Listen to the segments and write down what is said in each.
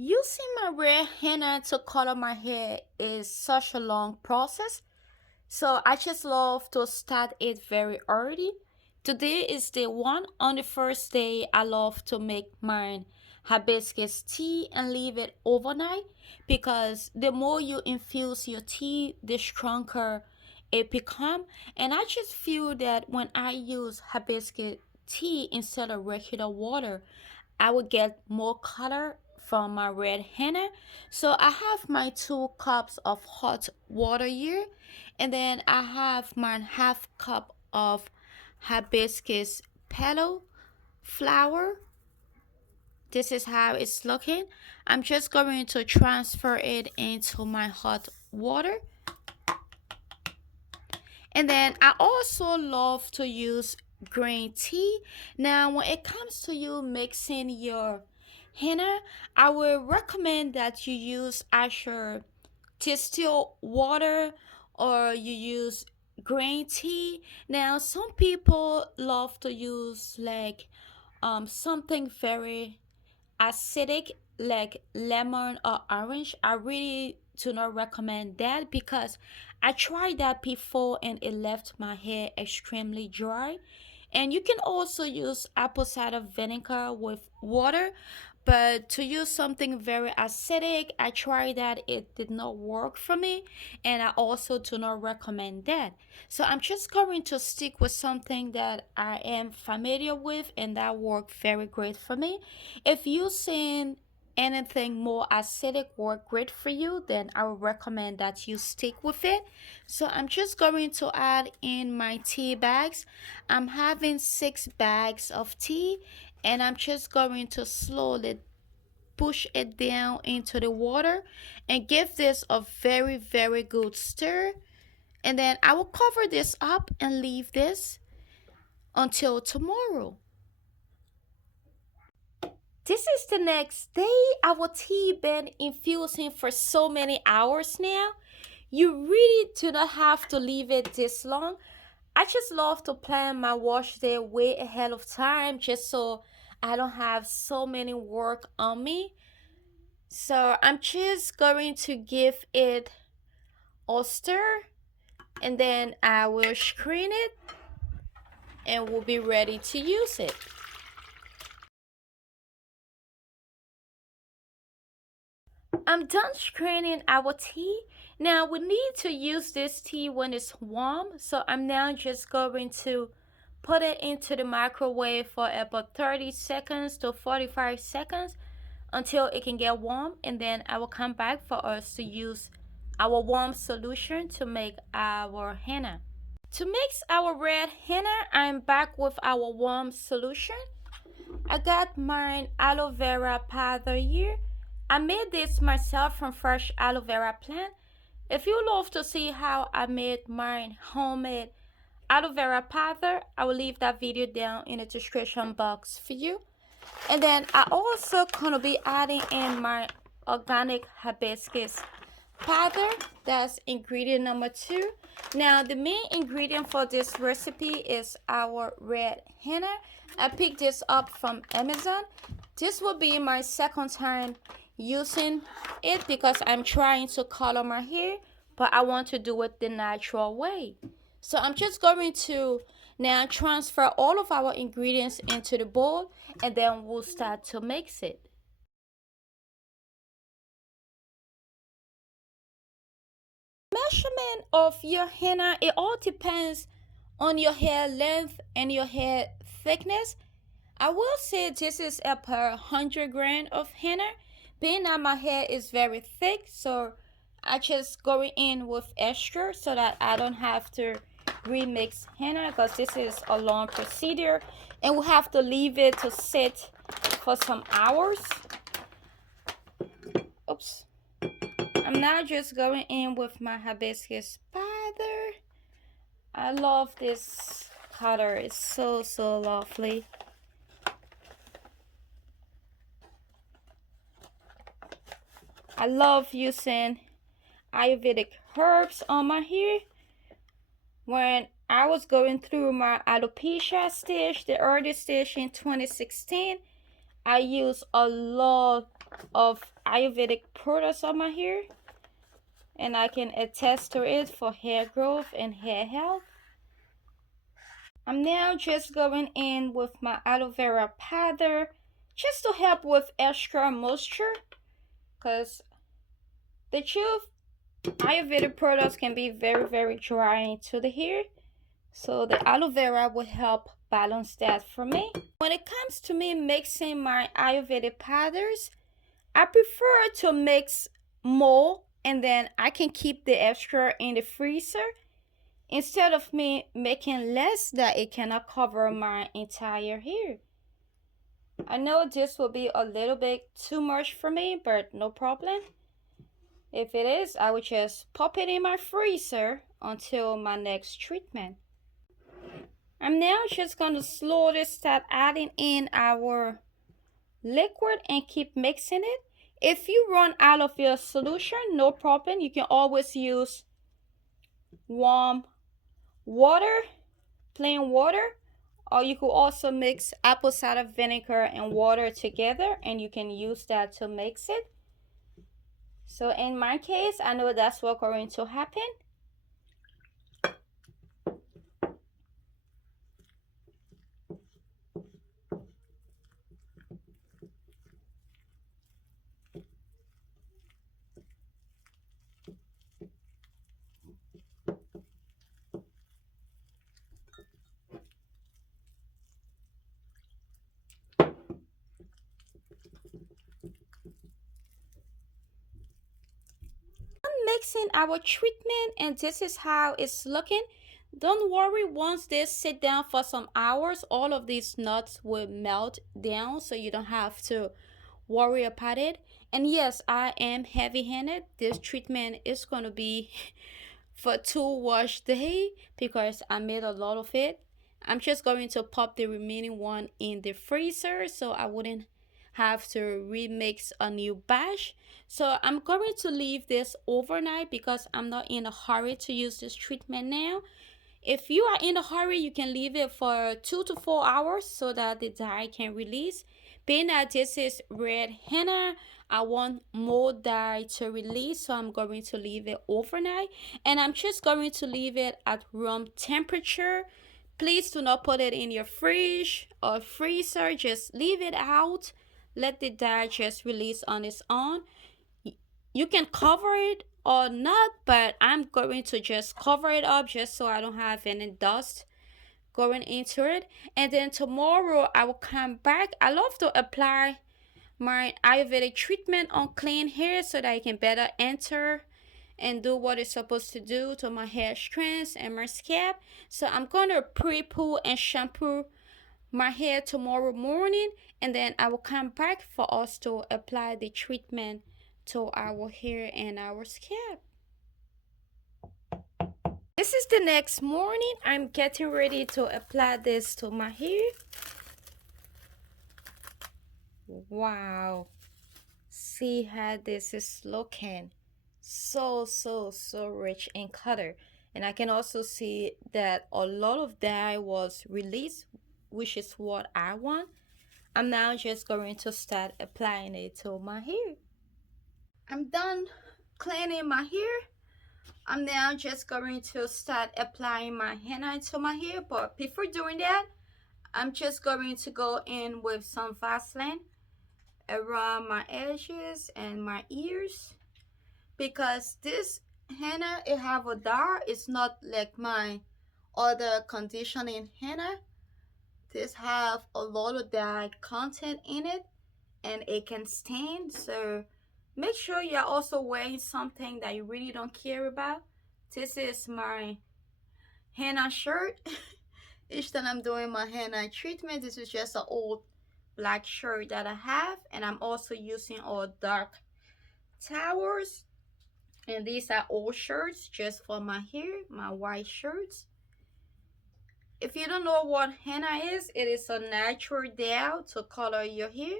Using my red henna to color my hair is such a long process, so I just love to start it very early. Today is day one. On the first day, I love to make mine hibiscus tea and leave it overnight because the more you infuse your tea, the stronger it become. And I just feel that when I use hibiscus tea instead of regular water, I would get more color from my red henna. So I have my 2 cups of hot water here, and then I have my half cup of hibiscus petal flower. This is how it's looking. I'm just going to transfer it into my hot water. And then I also love to use green tea. Now, when it comes to you mixing your henna, I would recommend that you use either distilled water or you use green tea. Now, some people love to use like something very acidic like lemon or orange. I really do not recommend that because I tried that before and it left my hair extremely dry. And you can also use apple cider vinegar with water, but to use something very acidic, I tried that, it did not work for me, and I also do not recommend that. So I'm just going to stick with something that I am familiar with and that worked very great for me. If you seen anything more acidic work great for you, then I would recommend that you stick with it. So I'm just going to add in my tea bags. I'm having 6 bags of tea, and I'm just going to slowly push it down into the water and give this a very good stir. And then I will cover this up and leave this until tomorrow. This is the next day. Our tea been infusing for so many hours now. You really do not have to leave it this long. I just love to plan my wash day way ahead of time just so I don't have so many work on me. So I'm just going to give it a stir, and then I will screen it and we'll be ready to use it. I'm done screening our tea. Now we need to use this tea when it's warm, so I'm now just going to put it into the microwave for about 30 seconds to 45 seconds until it can get warm, and then I will come back for us to use our warm solution to make our henna. To mix our red henna, I'm back with our warm solution. I got my aloe vera powder here. I made this myself from fresh aloe vera plant. If you love to see how I made my homemade aloe vera powder, I will leave that video down in the description box for you. And then I also gonna be adding in my organic hibiscus powder. That's ingredient number 2. Now the main ingredient for this recipe is our red henna. I picked this up from Amazon. This will be my second time using it because I'm trying to color my hair, but I want to do it the natural way. So I'm just going to now transfer all of our ingredients into the bowl, and then we'll start to mix it. Measurement of your henna, it all depends on your hair length and your hair thickness. I will say this is a per 100 gram of henna. Being that my hair is very thick, so I just go in with extra so that I don't have to remix henna because this is a long procedure and we'll have to leave it to sit for some hours. Oops. I'm now just going in with my hibiscus powder. I love this color. It's so lovely. I love using Ayurvedic herbs on my hair. When I was going through my alopecia stage, the early stage in 2016, I used a lot of Ayurvedic products on my hair, and I can attest to it for hair growth and hair health. I'm now just going in with my aloe vera powder just to help with extra moisture, because the truth, Ayurvedic products can be very drying to the hair. So the aloe vera will help balance that for me. When it comes to me mixing my Ayurvedic powders, I prefer to mix more and then I can keep the extra in the freezer instead of me making less that it cannot cover my entire hair. I know this will be a little bit too much for me, but no problem. If it is, I will just pop it in my freezer until my next treatment. I'm now just going to slowly start adding in our liquid and keep mixing it. If you run out of your solution, no problem. You can always use warm water, plain water, or you could also mix apple cider vinegar and water together and you can use that to mix it. So in my case, I know that's what's going to happen. Mixing our treatment and this is how it's looking. Don't worry, once this sit down for some hours, all of these nuts will melt down, so you don't have to worry about it. And yes, I am heavy-handed. This treatment is going to be for 2 wash day because I made a lot of it. I'm just going to pop the remaining one in the freezer so I wouldn't have to remix a new batch. So I'm going to leave this overnight because I'm not in a hurry to use this treatment now. If you are in a hurry, you can leave it for 2 to 4 hours so that the dye can release. Being that this is red henna, I want more dye to release, so I'm going to leave it overnight. And I'm just going to leave it at room temperature. Please do not put it in your fridge or freezer. Just leave it out. Let the dye just release on its own. You can cover it or not, but I'm going to just cover it up just so I don't have any dust going into it. And then tomorrow I will come back. I love to apply my Ayurvedic treatment on clean hair so that I can better enter and do what it's supposed to do to my hair strands and my scalp. So I'm going to pre-poo and shampoo my hair tomorrow morning, and then I will come back for us to apply the treatment to our hair and our scalp. This is the next morning. I'm getting ready to apply this to my hair. Wow, see how this is looking. So rich in color. And I can also see that a lot of dye was released, which is what I want. I'm now just going to start applying it to my hair. I'm done cleaning my hair. I'm now just going to start applying my henna to my hair. But before doing that, I'm just going to go in with some Vaseline around my edges and my ears, because this henna, it have a dye. It's not like my other conditioning henna. This have a lot of dye content in it and it can stain. So make sure you're also wearing something that you really don't care about. This is my henna shirt. Each time I'm doing my henna treatment, this is just an old black shirt that I have, and I'm also using all dark towels, and these are old shirts just for my hair, my white shirts. If you don't know what henna is, it is a natural dye to color your hair.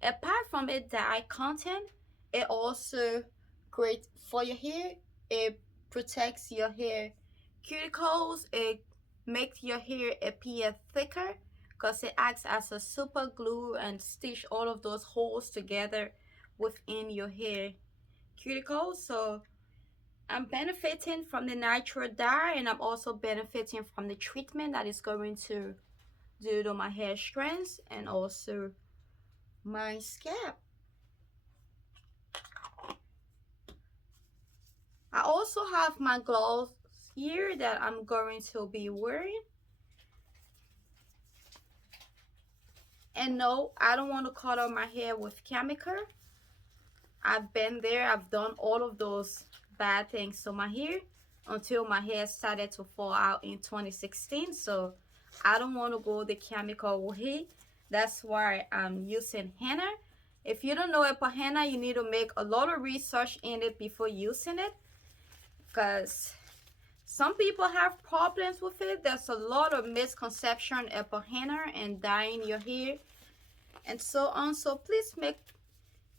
Apart from its dye content, it also great for your hair. It protects your hair cuticles. It makes your hair appear thicker because it acts as a super glue and stitch all of those holes together within your hair cuticles. So I'm benefiting from the natural dye, and I'm also benefiting from the treatment that is going to do to my hair strands and also my scalp. I also have my gloves here that I'm going to be wearing. And no, I don't want to color my hair with chemical. I've been there. I've done all of those bad things to my hair until my hair started to fall out in 2016. So I don't want to go the chemical way. That's why I'm using henna. If you don't know about henna, you need to make a lot of research in it before using it, because some people have problems with it. There's a lot of misconception about henna and dyeing your hair and so on. So please make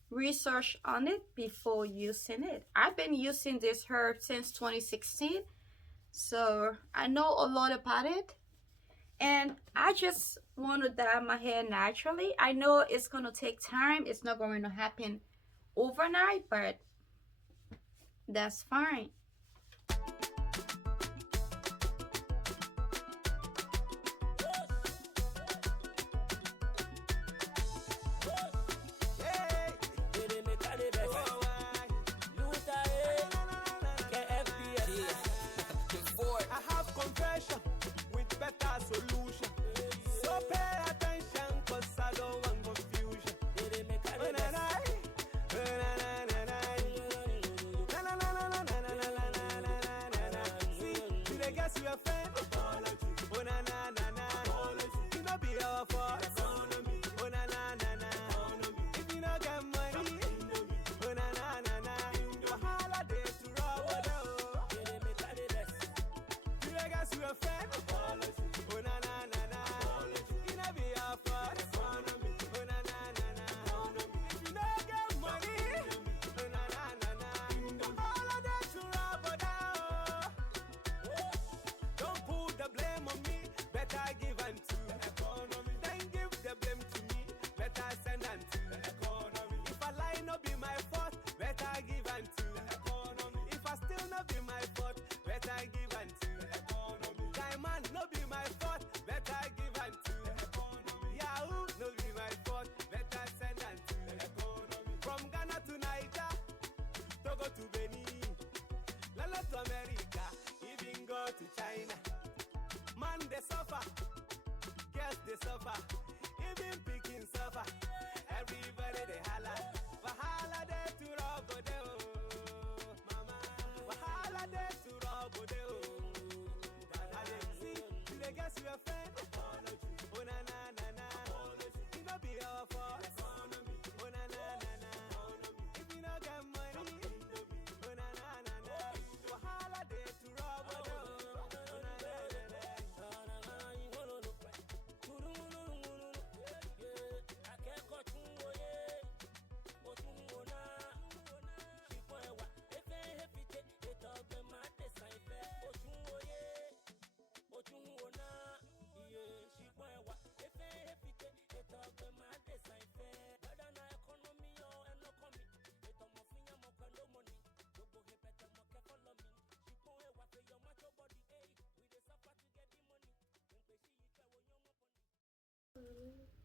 research on it before using it. I've been using this herb since 2016, so I know a lot about it. And I just want to dye my hair naturally. I know it's gonna take time, it's not going to happen overnight, but that's fine.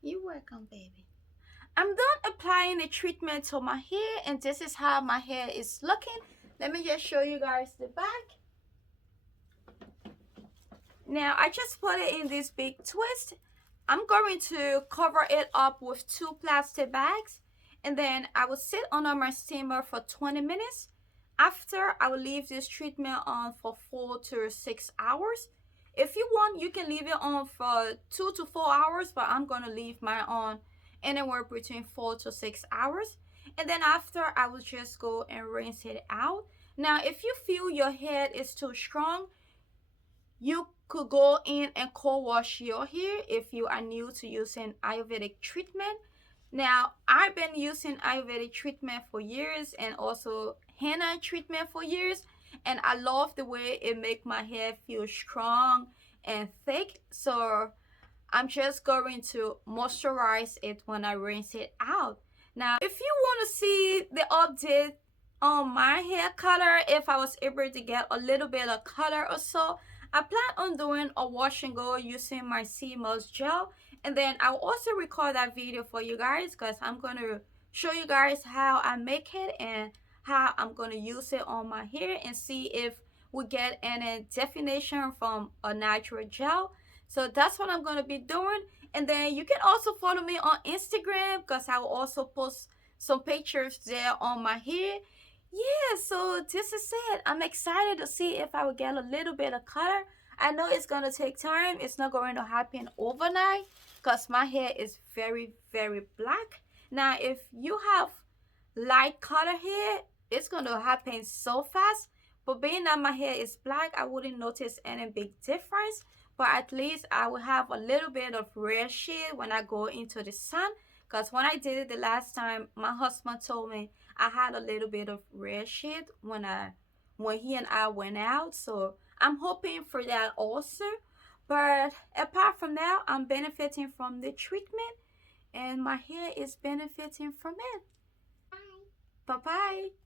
You're welcome, baby. I'm done applying the treatment to my hair, and this is how my hair is looking. Let me just show you guys the back. Now I just put it in this big twist. I'm going to cover it up with two plastic bags, and then I will sit under my steamer for 20 minutes. After, I will leave this treatment on for 4 to 6 hours. If you want, you can leave it on for 2 to 4 hours, but I'm going to leave mine on anywhere between 4 to 6 hours. And then after, I will just go and rinse it out. Now, if you feel your head is too strong, you could go in and co-wash your hair if you are new to using Ayurvedic treatment. Now, I've been using Ayurvedic treatment for years and also henna treatment for years, and I love the way it make my hair feel strong and thick. So I'm just going to moisturize it when I rinse it out. Now, if you want to see the update on my hair color, if I was able to get a little bit of color or so, I plan on doing a wash and go using my sea moss gel. And then I'll also record that video for you guys because I'm going to show you guys how I make it and how I'm going to use it on my hair and see if we get any definition from a natural gel. So that's what I'm going to be doing. And then you can also follow me on Instagram because I will also post some pictures there on my hair. Yeah, so this is it. I'm excited to see if I will get a little bit of color. I know it's going to take time. It's not going to happen overnight because my hair is very, very black. Now, if you have light color hair, it's going to happen so fast. But being that my hair is black, I wouldn't notice any big difference. But at least I will have a little bit of red shade when I go into the sun. Because when I did it the last time, my husband told me I had a little bit of red shade when he and I went out. So I'm hoping for that also. But apart from that, I'm benefiting from the treatment and my hair is benefiting from it. Bye bye.